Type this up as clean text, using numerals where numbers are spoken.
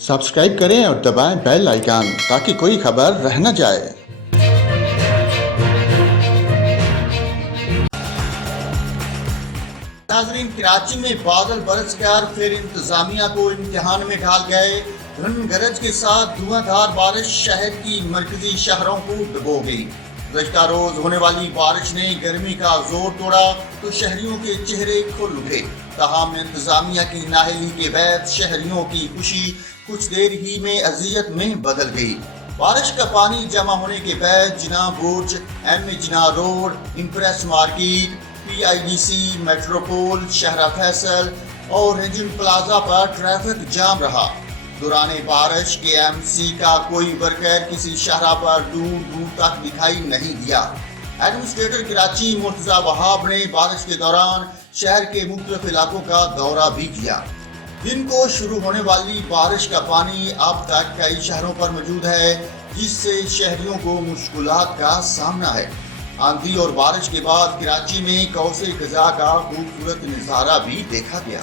Subscribe करें और दबाएं बेल आइकन ताकि कोई खबर रह न जाए। नाज़रीन, कराची में बादल बरस कर फिर इंतजामिया को इम्तिहान में ढाल गए। धुंध गरज के साथ धुआंधार बारिश शहर की मरकजी शहरों को डुबो गई। गुज़श्ता रोज होने वाली बारिश ने गर्मी का जोर तोड़ा तो शहरियों के चेहरे खुल उठे। ताहम इंतजामिया की नाअहली के बाद शहरियों की खुशी कुछ देर ही में अजियत में बदल गई। बारिश का पानी जमा होने के बाद Jinnah Burj, M Jinnah road, empress market, PIDC, metropole, Shahra Faisal और रेजिन प्लाजा पर ट्रैफिक जाम रहा। दौरान बारिश KMC का कोई वर्कर किसी शहरा पर दूर दूर तक दिखाई नहीं दिया। एडमिनिस्ट्रेटर कराची मुर्तजा वहाब ने बारिश के दौरान शहर के मुख्तलिफ इलाकों का दौरा भी किया। दिन को शुरू होने वाली बारिश का पानी अब तक कई शहरों पर मौजूद है, जिससे शहरियों को मुश्किलात का सामना है। आंधी और बारिश के बाद कराची में कौसे क़ज़ा का खूबसूरत नज़ारा भी देखा गया।